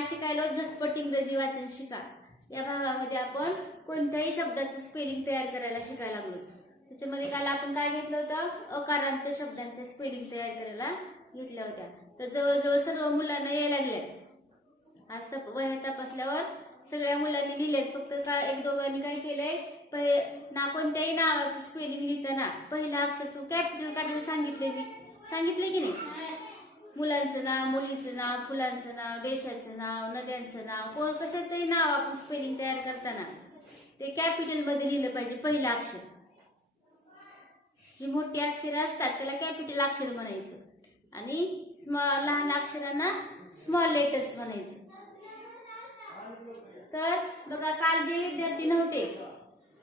काय शिकायलो झटपट इंग्रजी वाचन शिका. या भागामध्ये आपण कोणत्याही शब्दाचं स्पेलिंग तयार करायला शिकायला लागलो. त्याच्यामध्ये काल आपण काय घेतलं होतं? अकारांत शब्दांचं स्पेलिंग तयार करायला घेतल्या होत्या. तर जवळजवळ सर्व मुलांना यायला लागल्या आज तप वह्या तपासल्यावर सगळ्या मुलांनी लिहिलेत. फक्त का एक दोघांनी काय केलंय? पहि ना कोणत्याही नावाचं स्पेलिंग लिहिताना पहिला अक्षर तू कॅपिटल काढायला सांगितले मी सांगितले की नाही? मुलांचं नाव मुलीचं नाव फुलांचं नाव देशाचं नाव नद्यांचं नाव कोण कशाचंही नाव आपण स्पेलिंग तयार करताना ते कॅपिटलमध्ये लिहिलं पाहिजे पहिलं अक्षर. जी मोठी अक्षरं असतात त्याला कॅपिटल अक्षर म्हणायचं. आणि स्मॉ लहान अक्षरांना स्मॉल लेटर्स म्हणायचं. तर बघा काल जे विद्यार्थी नव्हते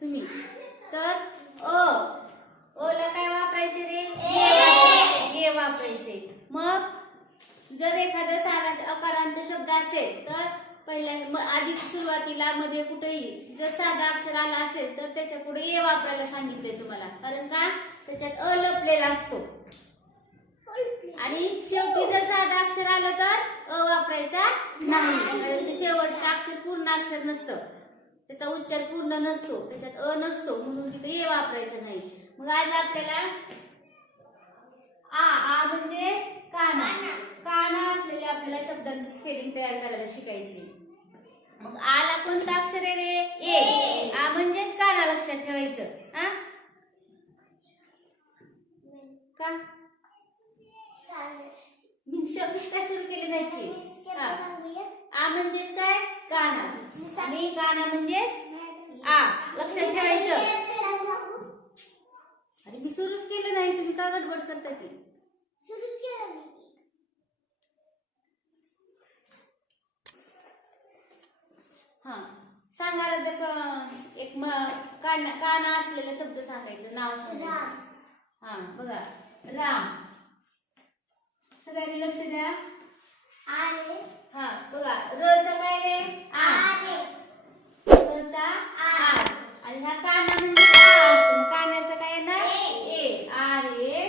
तुम्ही तर अ ओला काय वापरायचे रे? ए वापरायचे. मग जर एखादा साधा अकारांत शब्द असेल तर पहिल्या आधी सुरुवातीला मध्ये कुठेही जर साधा अक्षर आला असेल तर त्याच्या पुढे ए वापरायला सांगितलंय तुम्हाला. कारण का? त्याच्यात अ लपलेला असतो. आणि शेवटी जर साधा अक्षर आलं तर अ वापरायचा नाही. कारण शेवटचं अक्षर पूर्ण अक्षर नसतं. त्याचा उच्चार पूर्ण नसतो. त्याच्यात अ नसतो. म्हणून तिथे ए वापरायचं नाही. मग आज आपल्याला आ आ म्हणजे काना. काना असलेल्या आपल्याला शब्दांची स्पेलिंग तयार करायला शिकायची. मग आला कोणतं अक्षर आहे रे? ए. आ म्हणजेच काना लक्षात ठेवायचं. हा का? मी शब्द काय सुरू केले नाही की आ म्हणजेच काय? काना. आणि काना म्हणजेच आ. लक्षात ठेवायचं. अरे मी सुरूच केलं नाही. तुम्ही का गडबड करता की हा. सांगायला तर एक म काना काना असलेला शब्द सांगायचं नाव सांगायचं. हा बघा. राम. सगळ्यांनी लक्ष द्या. हा बघा. रचा काय रे आ. रचा आ. आणि हा काना म्हणजे आ असतो मग कानाचं काय ना ए आर ए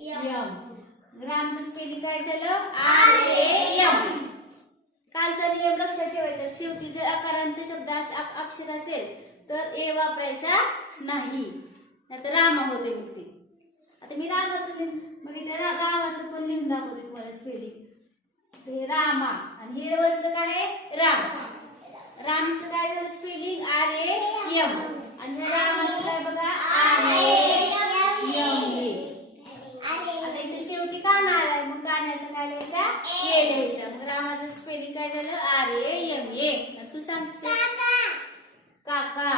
यम ग्रामचं स्पेलिंग काय झालं आर ए यम कालचा नियम लक्षात ठेवायचा शेवटी जर अकारांत शब्द अस- अक- अक्षर असेल ए वापरायचा नाही. नाहीतर रामा होते मग ते. आता मी रामाचं लिहून मग इथे रामाचं पण लिहून दाखवते तुम्हाला स्पेलिंग हे रामा आणि हे वरचं काय आहे? राम. रामचं काय झालं स्पेलिंग आर ए यम. आणि रामाचं काय बघा? R A M A. आता इथे शेवटी काना आलाय. मग कान्याचं काय लिहायचा? ए लिहायचा. मग रामाचं स्पेलिंग काय झालं? R A M A. तू सांग spelling. काका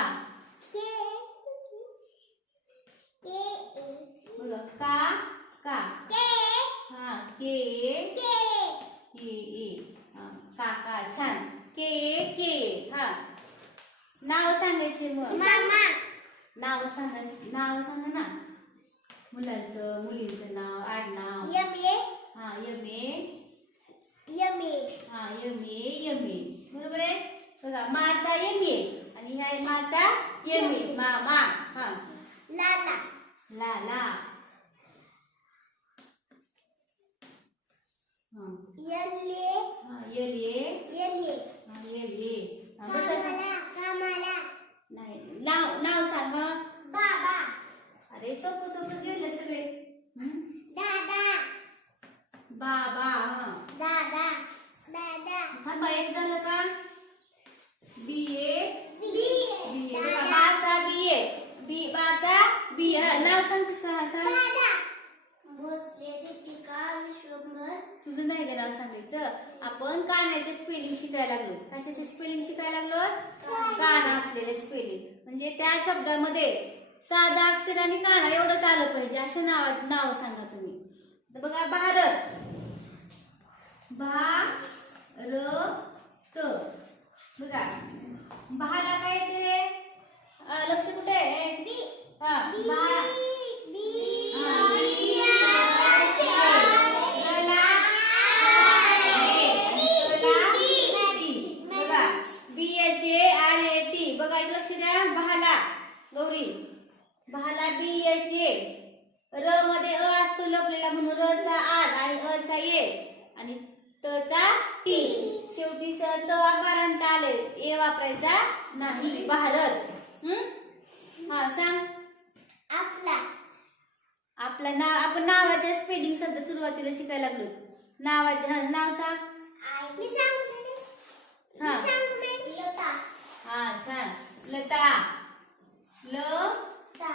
बघ का का हा के के ए हा काका छान के के हा नाव सांगायचे मग नाव सांगा नाव सांगा ना मुलांचं मुलींचं नाव आडनाव हा यम ए हा यम ए यम ए बरोबर आहे बघा माचा यम ए आणि ह्या आहे माचा यम ए मा मा हा ला ला हा हा यल ए हा यल ए हा, बसा नाही नाव नाव सांग मग अरे सोपं सोपं गेलं सगळे हं? बाबा हा थांबा एक झालं का बी ए बी ए बाचा बी ए बी बाचा बी हा नाव सांगतेस का हा सांग तुझं नाही का नाव सांगायचं आपण कानाचे स्पेलिंग शिकायला लागलो. कशाचे स्पेलिंग शिकायला लागलो? काना असलेले स्पेलिंग म्हणजे त्या शब्दामध्ये साधा अक्षर आणि काना एवढंच आलं पाहिजे. अशा नाव नाव सांगा तुम्ही. तर बघा भारत. भा र त बघा भाला काय अं, लक्ष कुठे आहे? हा भा बघा B H A R A T बघा इथं लक्ष द्या बहाला गौरी बहाला बी एच ए र मध्ये अ असतो लपलेला म्हणून र चा आर आणि अ चा ए आणि त आकारांत आले. ए वापरायचा नाही भारत. हम्म हा सांग. आपला. आपलं नाव आपण नावाच्या स्पेलिंग शब्द सुरुवातीला शिकायला लागलो. नावाचे हा, नाव सांग. मी सांगू मॅडम. हा. मी सांगू मॅडम लता हा छान लता ल ता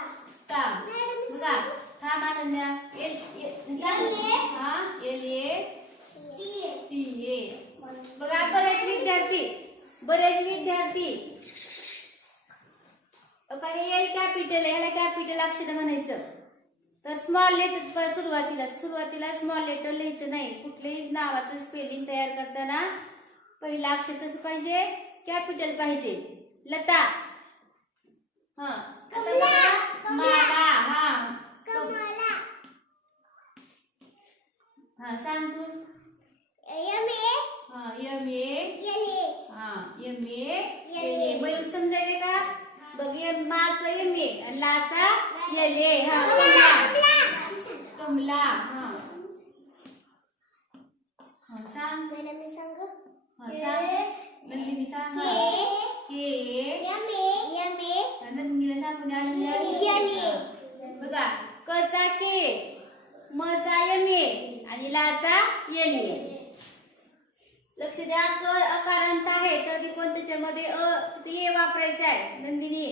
ता मॅडम मी बघा थांब आनंद्या एल ए- एल ए. हा L A T T A बघा बरेच विद्यार्थी बरेच विद्यार्थी बघा हे एल कॅपिटल आहे ह्याला कॅपिटल अक्षर म्हणायचं. तर स्मॉल लेटर सुरुवातीला सुरुवातीला स्मॉल लेटर लिहायचं नाही. कुठल्याही नावाचं स्पेलिंग तयार करताना पहिलं अक्षर कसं पाहिजे कॅपिटल पाहिजे. लता. हा. माला. हा. कमला. हा सांग तू. M A. हा एम हा एम ए. मयूर समजायले का? बघ एम माचा एम ए. आणि लाचा ए हा कमला. कमला हा. हा सांग. मी सांगू. हा सांग. नंदिनी सांग. के नंदिनीला सांगून आनंदी. बघा कचा के मचा ए आणि लाचा ए लक्ष द्या क अकारांत आहे तर ते पण त्याच्यामध्ये अ तिथे ए वापरायचा आहे नंदिनी.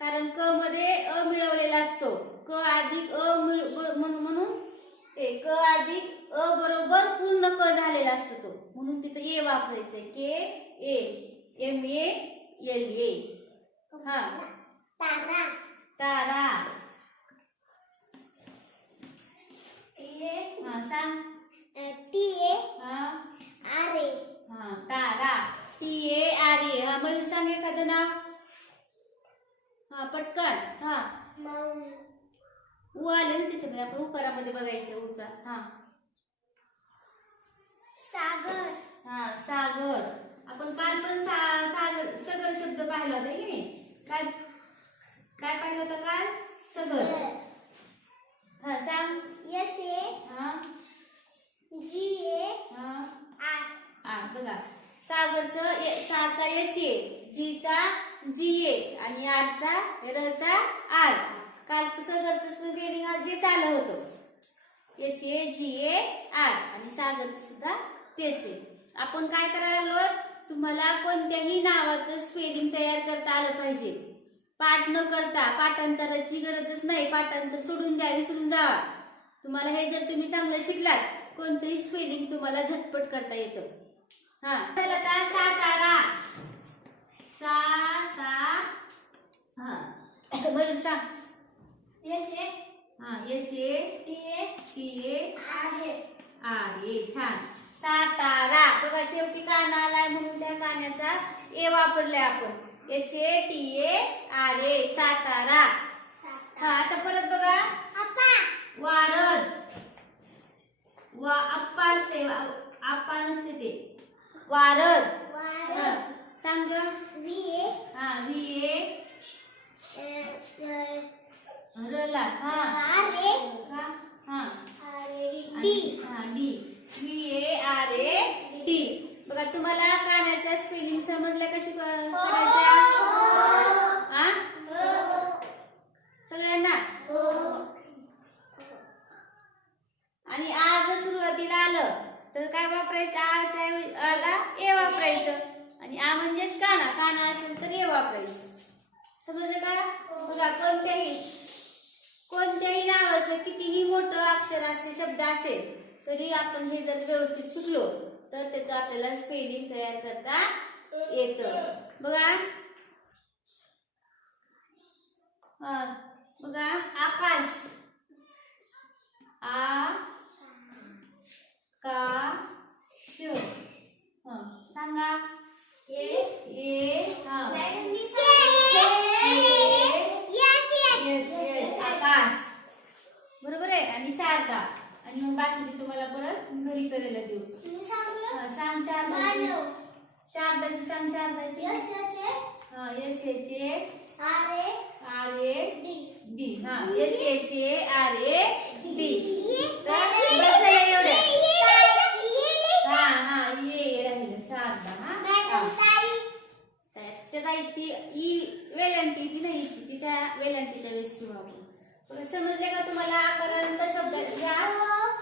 कारण क मध्ये अ मिळवलेला असतो क अधिक अ मिळ- ब- म्हणून म्हणून ए क अधिक अ बरोबर पूर्ण क झालेला असतो तो. म्हणून तिथं ए वापरायचंय. के A M A L A हा. तारा. तारा. ए हा सांग टी ए हा आर ए हा तारा टी ए आर ए हा मयूर सांग एखादं नाव हा पटकन हा माऊली उ आले ना त्याच्यामध्ये आपण उकारामध्ये बघायचं उचा. हा. सागर. हा सागर. आपण काल पण सा सागर सगर शब्द पाहिला होता की नाही? काय काय पाहिलं होतं काल? सगर. हा सांग. S A. हा. G A. हा. आर. बघा. सागरचं साचा एस ए. जीचा जी ए. आणि आरचा रचा आर. काल सगरचं स्पेलिंग जे चाललं होतं. S A G A R आणि सागरचं सुद्धा तेच आहे. आपण काय करायला लागलो तुम्हाला कोणत्याही नावाचं स्पेलिंग तयार करता आलं पाहिजे. पाठ न करता पाठांतराची गरजच नाही. पाठांतर सोडून द्या विसरून जावा तुम्हाला हे जर तुम्ही चांगलं शिकलात कोणतंही स्पेलिंग तुम्हाला झटपट करता येतं. हा. चला आता सातारा साता हा. बरं सांग. हा S A T A T A R A R A छान. सातारा. बघा शेवटी काना आलाय म्हणून त्या कान्याचा ए वापरलाय आपण. S A T A R A Satara. हा आता परत बघा. वारद वा अप्पा असते. आप्पा नसते ते. वारद वार सांग ग. V A. हा व्ही ए. रला. हा? हा. डी. हा D. A R A T बघा तुम्हाला कानाच्या स्पेलिंग समजल्या कशी क- करायच्या हा सगळ्यांना? आणि आ जर सुरुवातीला आलं तर काय वापरायचं? आच्या आला? ए वापरायचं. आणि आ म्हणजेच काना. काना असेल तर ए वापरायचं. समजलं का? बघा कोणत्याही कोणत्याही नावाचं कितीही मोठं अक्षर असे शब्द असेल तरी आपण हे जर व्यवस्थित शिकलो तर त्याचं आपल्याला स्पेलिंग तयार करता येतं. बघा. हा बघा. आकाश. आ का श. हा सांगा. ए ए हा. टाका आणि मग बाकीचे तुम्हाला परत घरी करायला देऊ. सांग. चार शारदाची सांग शारदाची R A R A D. हा S H A R A D. हा हा ये राहिलं. शारदा हा. ती वेलांटी ती ती त्या वेलांटीच्या वेळेस समजले म्हणजे का तुम्हाला आकारांत शब्द ह्या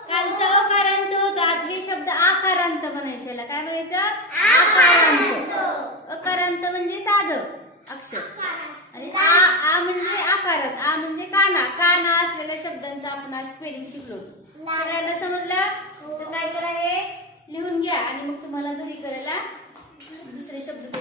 कालचं अकारांत होतो आज हे शब्द आकारांत म्हणायचं. याला. काय म्हणायचं? आकारांत. अकारांत म्हणजे साध अक्षर. आणि आ आ म्हणजे आकारात. आ म्हणजे काना. काना असलेल्या शब्दांचा आपण आज स्पेलिंग शिकलो. सगळ्यांना समजलं? तर काय करा हे लिहून घ्या. आणि मग तुम्हाला घरी करायला दुसरे शब्द